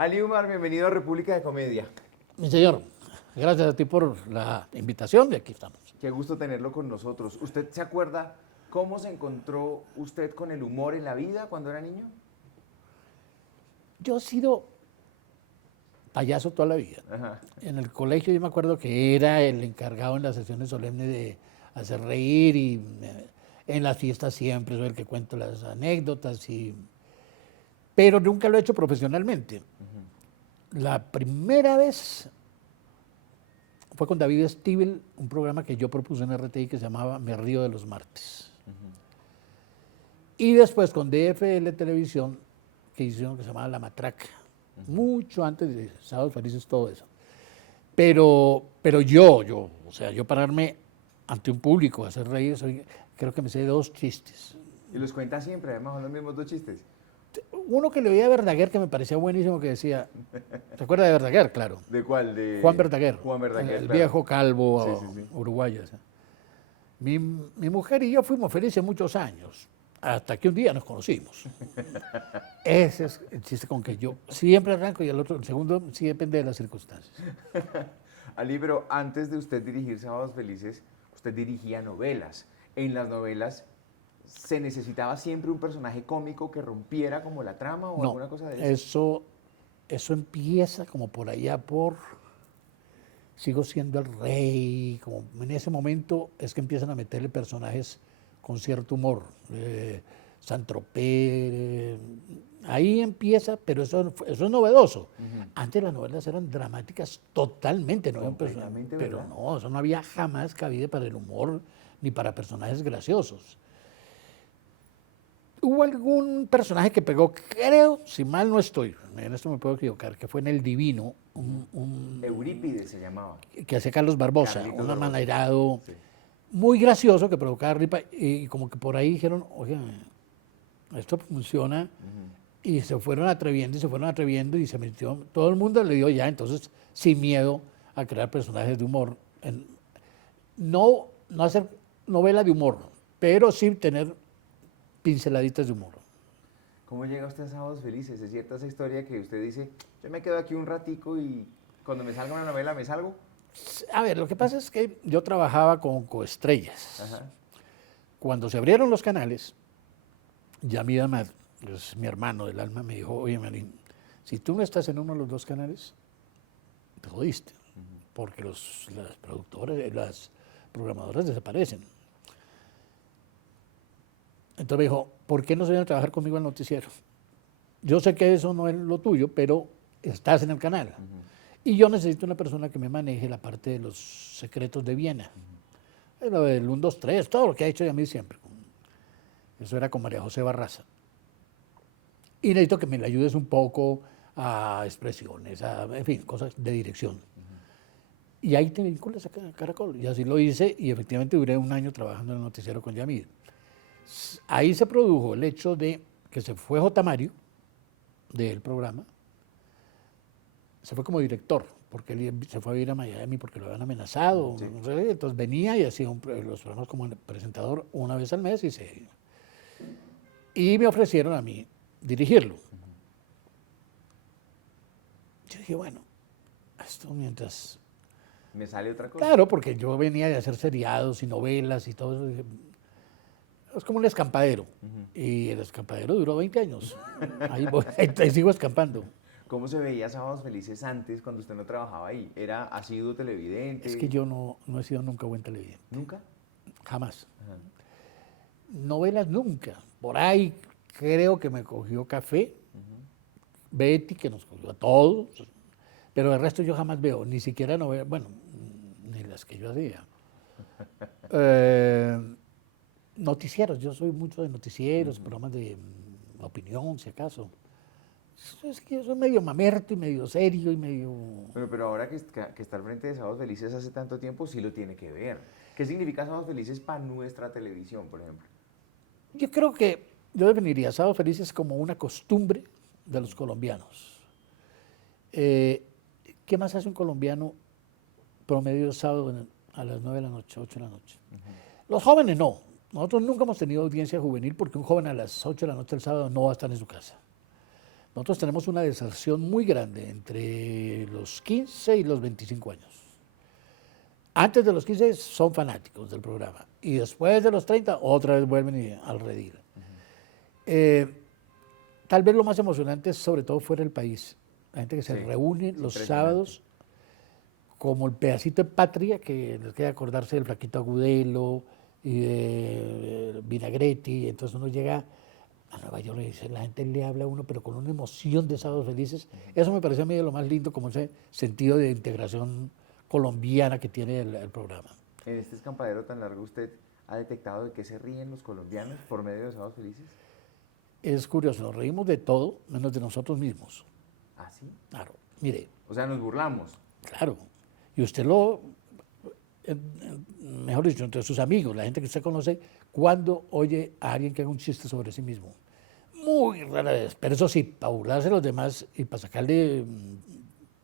Ali Umar, bienvenido a República de Comedia. Mi señor, gracias a ti por la invitación y aquí estamos. Qué gusto tenerlo con nosotros. ¿Usted se acuerda cómo se encontró usted con el humor en la vida cuando era niño? Yo he sido payaso toda la vida. Ajá. En el colegio yo me acuerdo que era el encargado en las sesiones solemnes de hacer reír y en las fiestas siempre soy el que cuento las anécdotas, pero nunca lo he hecho profesionalmente. La primera vez fue con David Stivel, un programa que yo propuse en RTI que se llamaba Me Río de los Martes. Y después con DFL Televisión, que hicieron que se llamaba La Matraca, mucho antes de Sábados Felices, todo eso. Pero o sea, yo pararme ante un público, hacer reír, creo que me sé 2 chistes. Y los cuenta siempre, además son los mismos 2 chistes. Uno que le oía a Verdaguer que me parecía buenísimo, que decía, ¿se acuerda de Verdaguer? Claro. ¿De cuál? De Juan Verdaguer. Juan Verdaguer, El claro. viejo calvo Sí. uruguayo. ¿Sí? Mi mujer y yo fuimos felices muchos años, hasta que un día nos conocimos. Ese es el chiste con que yo siempre arranco y el segundo sí depende de las circunstancias. Ali, pero antes de usted dirigir Sábados Felices, usted dirigía novelas. En las novelas, ¿se necesitaba siempre un personaje cómico que rompiera como la trama o No, alguna cosa de eso? eso empieza como por allá sigo siendo el rey, como en ese momento es que empiezan a meterle personajes con cierto humor. Saint-Tropez, ahí empieza, pero eso es novedoso. Antes las novelas eran dramáticas totalmente, no había Completamente, pero ¿verdad? no, eso no había jamás cabida para el humor ni para personajes graciosos. Hubo algún personaje que pegó, creo, si mal no estoy, en esto me puedo equivocar, que fue en El Divino, Eurípides se llamaba. que hacía Carlos Barbosa, Carlitos un Barbosa. amanerado Sí. muy gracioso que provocaba ripa, y como que por ahí dijeron, oye, esto funciona, y se fueron atreviendo y se metió, todo el mundo le dio ya, entonces, sin miedo a crear personajes de humor. No hacer novela de humor, pero sí tener pinceladitas de humor. ¿Cómo llega usted a Sábados Felices? ¿Es cierta esa historia que usted dice, yo me quedo aquí un ratico y cuando me salga una novela me salgo? A ver, lo que pasa es que yo trabajaba con coestrellas. Ajá. Cuando se abrieron los canales, Yamid Amad, que es mi hermano del alma, me dijo, oye, Marín, si tú no estás en uno de los 2 canales, te jodiste, porque las productoras, las programadoras desaparecen. Entonces me dijo, ¿por qué no se viene a trabajar conmigo al noticiero? Yo sé que eso no es lo tuyo, pero estás en el canal. Y yo necesito una persona que me maneje la parte de los secretos de Viena. Lo del 1, 2, 3, todo lo que ha hecho Yamid siempre. Eso era con María José Barraza. Y necesito que me le ayudes un poco a expresiones, en fin, cosas de dirección. Y ahí te vinculas a Caracol. Y así lo hice y efectivamente duré 1 año trabajando en el noticiero con Yamid. Ahí se produjo el hecho de que se fue J. Mario del programa, se fue como director, porque él se fue a vivir a Miami porque lo habían amenazado. Sí. No sé, entonces venía y hacía los programas como presentador una vez al mes y me ofrecieron a mí dirigirlo. Yo dije, bueno, esto mientras... ¿Me sale otra cosa? Claro, porque yo venía de hacer seriados y novelas y todo eso. Dije, es como un escampadero. Y el escampadero duró 20 años. Ahí, ahí sigo escampando. ¿Cómo se veía Sábados Felices antes cuando usted no trabajaba ahí? ¿Era asiduo televidente? Es que yo no he sido nunca buen televidente. ¿Nunca? Jamás. Ajá. Novelas nunca. Por ahí creo que me cogió Café, Betty, que nos cogió a todos. Pero el resto yo jamás veo, ni siquiera novelas, bueno, ni las que yo hacía. Noticieros, yo soy mucho de noticieros, programas de opinión, si acaso. Es que yo soy medio mamerto y medio serio y medio... Bueno, pero ahora que está al frente de Sábados Felices hace tanto tiempo, sí lo tiene que ver. ¿Qué significa Sábados Felices para nuestra televisión, por ejemplo? Yo creo que yo definiría Sábados Felices como una costumbre de los colombianos. ¿Qué más hace un colombiano promedio de sábado a las 9 de la noche, 8 de la noche? Los jóvenes no. Nosotros nunca hemos tenido audiencia juvenil porque un joven a las 8 de la noche el sábado no va a estar en su casa. nosotros tenemos una deserción muy grande entre los 15 y los 25 años. Antes de los 15 son fanáticos del programa y después de los 30 otra vez vuelven al redil. Tal vez lo más emocionante es sobre todo fuera del país. La gente que se reúne los sábados como el pedacito de patria que les queda acordarse del Flaquito Agudelo y de Vinagretti. Entonces uno llega a Nueva York y dice, la gente le habla a uno pero con una emoción de Sábados Felices. Eso me parece a mí de lo más lindo, como ese sentido de integración colombiana que tiene el programa. En este escampadero tan largo, ¿usted ha detectado de qué se ríen los colombianos por medio de Sábados Felices? Es curioso, nos reímos de todo menos de nosotros mismos. ¿Ah, sí? Claro, mire. O sea, nos burlamos. Claro. Y usted mejor dicho, entre sus amigos, la gente que usted conoce, cuando oye a alguien que haga un chiste sobre sí mismo. Muy rara vez, pero eso sí, para burlarse a los demás y para sacarle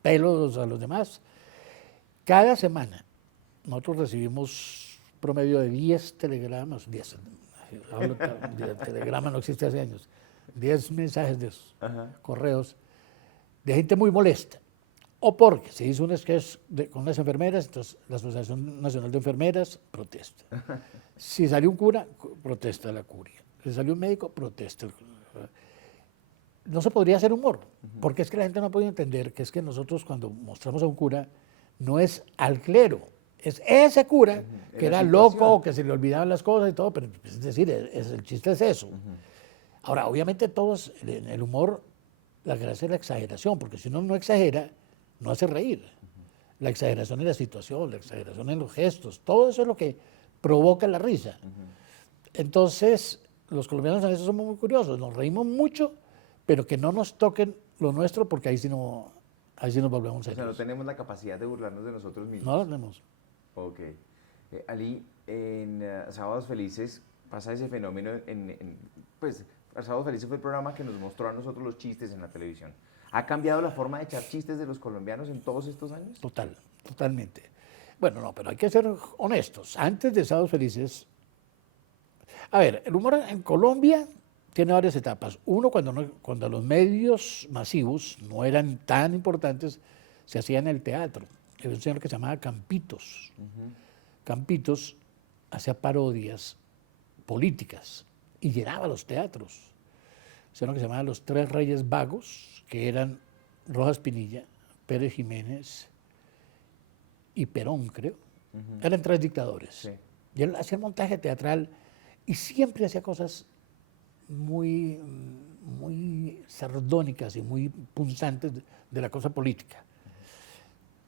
pelos a los demás. Cada semana nosotros recibimos promedio de 10 telegramas, 10, telegrama no existe hace años, 10 mensajes de esos, correos, de gente muy molesta. O porque se hizo un sketch con las enfermeras, entonces la Asociación Nacional de Enfermeras protesta. Si salió un cura, protesta la curia. Si salió un médico, protesta. No se podría hacer humor, porque es que la gente no ha podido entender que es que nosotros cuando mostramos a un cura, no es al clero, es ese cura que era loco, que se le olvidaban las cosas y todo, pero es decir, el chiste es eso. Ahora, obviamente todos, en el humor, la gracia es la exageración, porque si uno no exagera, no hace reír. La exageración en la situación, la exageración en los gestos, todo eso es lo que provoca la risa. Entonces, los colombianos a veces somos muy curiosos, nos reímos mucho, pero que no nos toquen lo nuestro, porque ahí sí nos volvemos serios. O sea, no tenemos la capacidad de burlarnos de nosotros mismos. No lo tenemos. Ok. Ali, en Sábados Felices pasa ese fenómeno, pues, Sábados Felices fue el programa que nos mostró a nosotros los chistes en la televisión. ¿Ha cambiado la forma de echar chistes de los colombianos en todos estos años? Totalmente. Bueno, no, pero hay que ser honestos. Antes de Sábados Felices, a ver, el humor en Colombia tiene varias etapas. Uno, cuando los medios masivos no eran tan importantes, se hacía en el teatro. Había un señor que se llamaba Campitos. Campitos hacía parodias políticas y llenaba los teatros. Un señor que se llamaba Los Tres Reyes Vagos, que eran Rojas Pinilla, Pérez Jiménez y Perón, creo. Eran tres dictadores. Sí. Y él hacía montaje teatral y siempre hacía cosas muy, muy sardónicas y muy punzantes de la cosa política.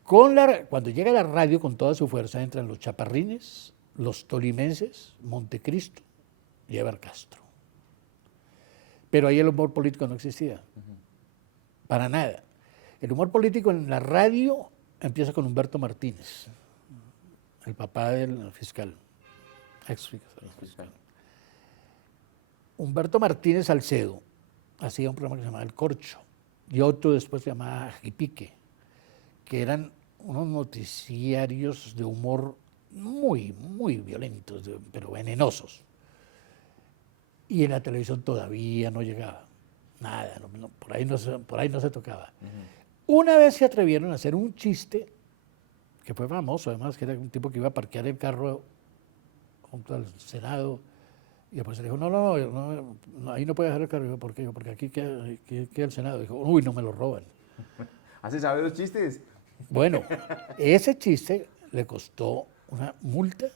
Cuando llega a la radio con toda su fuerza entran los Chaparrines, los Tolimenses, Montecristo y Eber Castro. Pero ahí el humor político no existía, para nada. El humor político en la radio empieza con Humberto Martínez, el papá del fiscal, ex fiscal. Humberto Martínez Salcedo hacía un programa que se llamaba El Corcho y otro después se llamaba Jipique, que eran unos noticiarios de humor muy, muy violentos, pero venenosos. Y en la televisión todavía no llegaba, nada, por ahí no se tocaba. Una vez se atrevieron a hacer un chiste, que fue famoso además, que era un tipo que iba a parquear el carro junto al Senado, y después se dijo, no, ahí no puede dejar el carro. Dijo, ¿por qué? Porque aquí queda el Senado. Dijo, uy, no me lo roban. ¿Se sabe los chistes? Bueno, ese chiste le costó una multa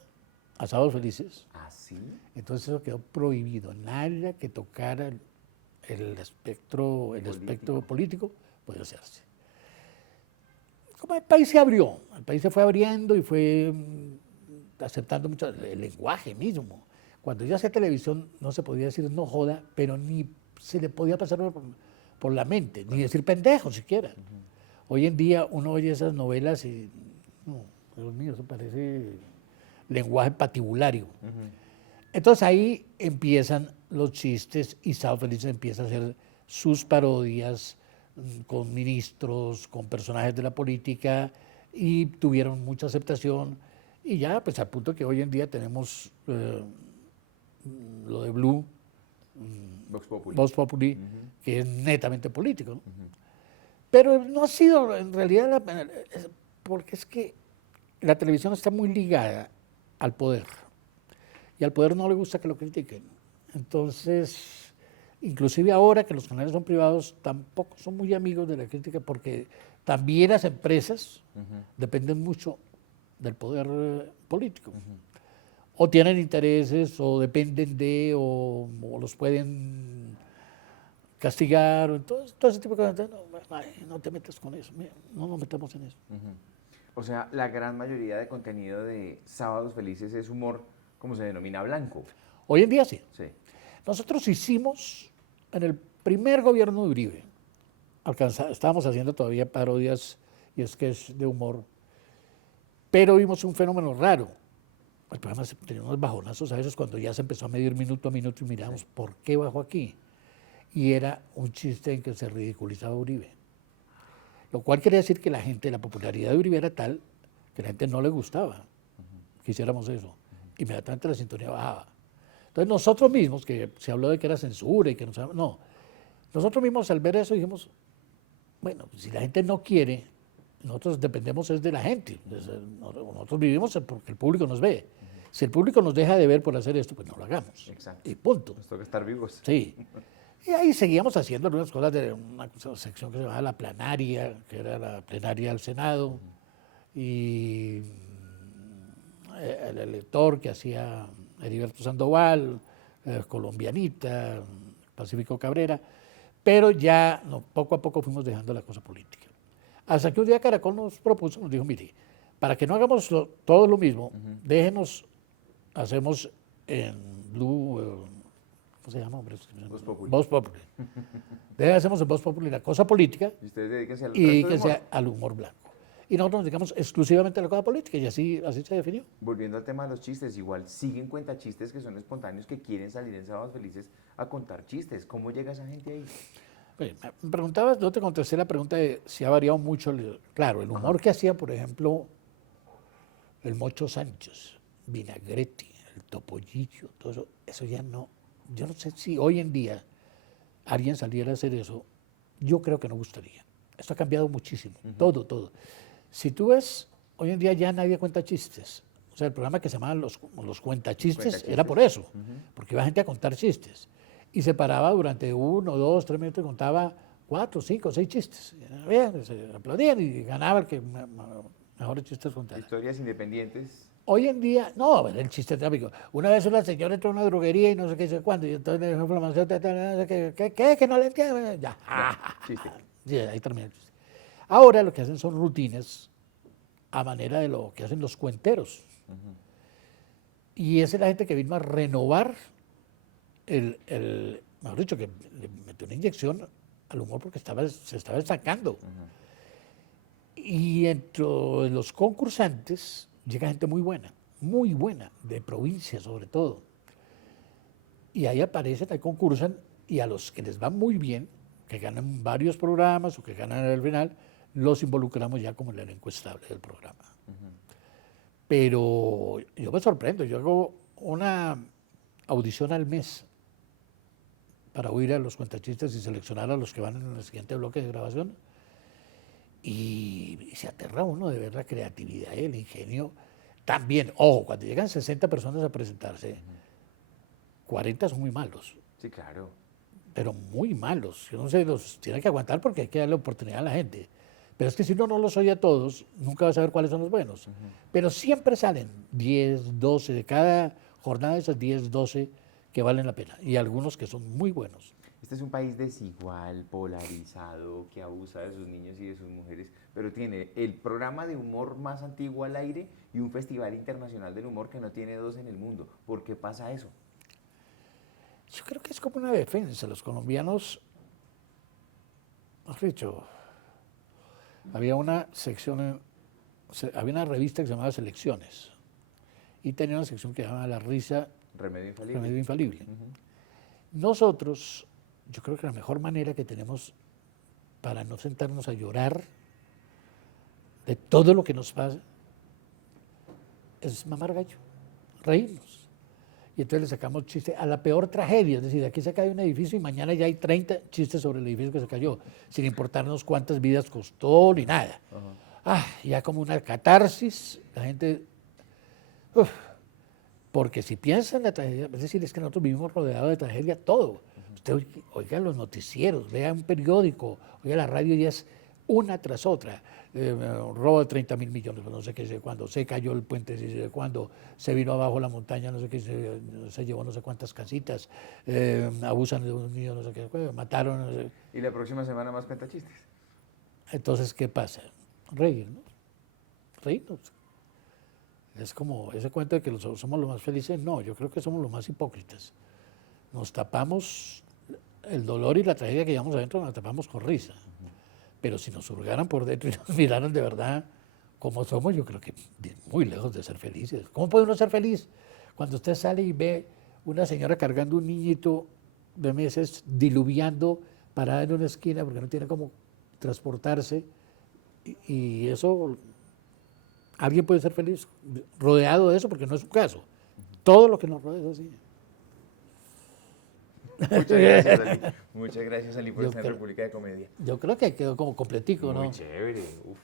a Sábados Felices. ¿Ah, sí? Entonces eso quedó prohibido. Nada que tocara el espectro político podía hacerse. Como el país se abrió, el país se fue abriendo y fue aceptando mucho el lenguaje mismo. Cuando yo hacía televisión no se podía decir no joda, pero ni se le podía pasar por la mente, ni decir pendejo siquiera. Hoy en día uno oye esas novelas y, no, Dios mío, eso parece lenguaje patibulario. Entonces ahí empiezan los chistes y Sábados Felices empieza a hacer sus parodias con ministros, con personajes de la política y tuvieron mucha aceptación y ya pues al punto que hoy en día tenemos lo de Blue, Voz Populi, que es netamente político, ¿no? Pero no ha sido en realidad, porque es que la televisión está muy ligada al poder, y al poder no le gusta que lo critiquen. Entonces, inclusive ahora que los canales son privados, tampoco son muy amigos de la crítica, porque también las empresas dependen mucho del poder político. O tienen intereses, o dependen de, o los pueden castigar, o todo ese tipo de cosas. No te metas con eso, mira, no nos metamos en eso. O sea, la gran mayoría de contenido de Sábados Felices es humor, como se denomina, blanco. Hoy en día sí. Sí. Nosotros hicimos, en el primer gobierno de Uribe, estábamos haciendo todavía parodias y sketch de humor, pero vimos un fenómeno raro. El programa tenía unos bajonazos a veces cuando ya se empezó a medir minuto a minuto y miramos por qué bajó aquí. Y era un chiste en que se ridiculizaba a Uribe. Lo cual quería decir que la popularidad de Uribe era tal que a la gente no le gustaba que hiciéramos eso. Inmediatamente la sintonía bajaba. Entonces nosotros mismos, que se habló de que era censura y que no, nosotros mismos al ver eso dijimos, bueno, si la gente no quiere, nosotros dependemos es de la gente. Nosotros vivimos porque el público nos ve. Si el público nos deja de ver por hacer esto, pues no lo hagamos. Exacto. Y punto. Nos toca estar vivos. Sí. Y ahí seguíamos haciendo algunas cosas de una sección que se llamaba La Planaria, que era la plenaria del Senado, y el elector que hacía Heriberto Sandoval, Colombianita, Pacífico Cabrera, pero ya poco a poco fuimos dejando la cosa política. Hasta que un día Caracol nos propuso, nos dijo, mire, para que no hagamos todo lo mismo, déjenos, hacemos en Blue, ¿cómo se llama, hombre? Voz Populi. Hacemos en Voz Populi la cosa política y ustedes dedíquense al humor blanco. Y nosotros nos dedicamos exclusivamente a la cosa política y así se definió. Volviendo al tema de los chistes, igual siguen cuentachistes que son espontáneos, que quieren salir en Sábados Felices a contar chistes. ¿Cómo llega esa gente ahí? Oye, me preguntabas, no te contesté la pregunta de si ha variado mucho. Claro, el humor que hacía, por ejemplo, el Mocho Sánchez, Vinagretti, el Topollillo, todo eso ya no. Yo no sé si hoy en día alguien saliera a hacer eso. Yo creo que no gustaría. Esto ha cambiado muchísimo, todo. Si tú ves, hoy en día ya nadie cuenta chistes. O sea, el programa que se llamaba los cuentachistes era por eso, porque iba gente a contar chistes. Y se paraba durante 1, 2, 3 minutos y contaba 4, 5, 6 chistes. Bien, se aplaudían y ganaba el que mejores chistes contaba. Historias independientes. Hoy en día, no, el chiste tráfico. Una vez una señora entró a una droguería y no sé qué, sé cuándo, y entonces le dijo farmacéutica, que no le entiendo. Ya, chiste. Sí, ahí termina el chiste. Ahora lo que hacen son rutinas a manera de lo que hacen los cuenteros. Y esa es la gente que vino a renovar mejor dicho, que le metió una inyección al humor porque se estaba destacando. Y entre los concursantes llega gente muy buena, de provincia sobre todo. Y ahí aparecen, ahí concursan, y a los que les va muy bien, que ganan varios programas o que ganan al final, los involucramos ya como el elenco estable del programa. Pero yo me sorprendo, yo hago una audición al mes para oír a los cuentachistes y seleccionar a los que van en el siguiente bloque de grabación. Y se aterra uno de ver la creatividad y el ingenio. También, ojo, cuando llegan 60 personas a presentarse, 40 son muy malos. Sí, claro. Pero muy malos. Uno se los tiene que aguantar porque hay que darle oportunidad a la gente. Pero es que si uno no los oye a todos, nunca va a saber cuáles son los buenos. Pero siempre salen 10, 12, de cada jornada de esas 10, 12 que valen la pena. Y algunos que son muy buenos. Este es un país desigual, polarizado, que abusa de sus niños y de sus mujeres, pero tiene el programa de humor más antiguo al aire y un festival internacional del humor que no tiene dos en el mundo. ¿Por qué pasa eso? Yo creo que es como una defensa. Los colombianos, mejor dicho, había una sección, había una revista que se llamaba Selecciones y tenía una sección que se llamaba La Risa, Remedio Infalible. Nosotros, yo creo que la mejor manera que tenemos para no sentarnos a llorar de todo lo que nos pasa es mamar gallo, reírnos. y entonces le sacamos chiste a la peor tragedia, es decir, aquí se cae un edificio y mañana ya hay 30 chistes sobre el edificio que se cayó, sin importarnos cuántas vidas costó ni nada. Ya como una catarsis, la gente... uf, porque si piensa en la tragedia, es decir, es que nosotros vivimos rodeados de tragedia todo. Usted oiga los noticieros, vea un periódico, oiga la radio y es una tras otra. Robo de 30.000 millones, no sé qué sé cuándo, se cayó el puente, no sé cuándo, se vino abajo la montaña, no sé qué, se llevó no sé cuántas casitas, abusan de un niño, no sé qué, mataron. No sé. Y la próxima semana más cuentachistes. Entonces, ¿qué pasa? Reírnos. Reírnos. Es como ese cuento de que somos los más felices. No, yo creo que somos los más hipócritas. Nos tapamos el dolor y la tragedia que llevamos adentro, nos tapamos con risa. Pero si nos hurgaran por dentro y nos miraran de verdad como somos, yo creo que muy lejos de ser felices. ¿Cómo puede uno ser feliz? Cuando usted sale y ve una señora cargando un niñito de meses, diluviando, parada en una esquina porque no tiene cómo transportarse, y eso... ¿Alguien puede ser feliz rodeado de eso? Porque no es su caso. Todo lo que nos rodea es así. Muchas gracias, Ali. Muchas gracias, Ali, por estar en República de Comedia. Yo creo que quedó como completico, ¿no? Muy chévere. Uf.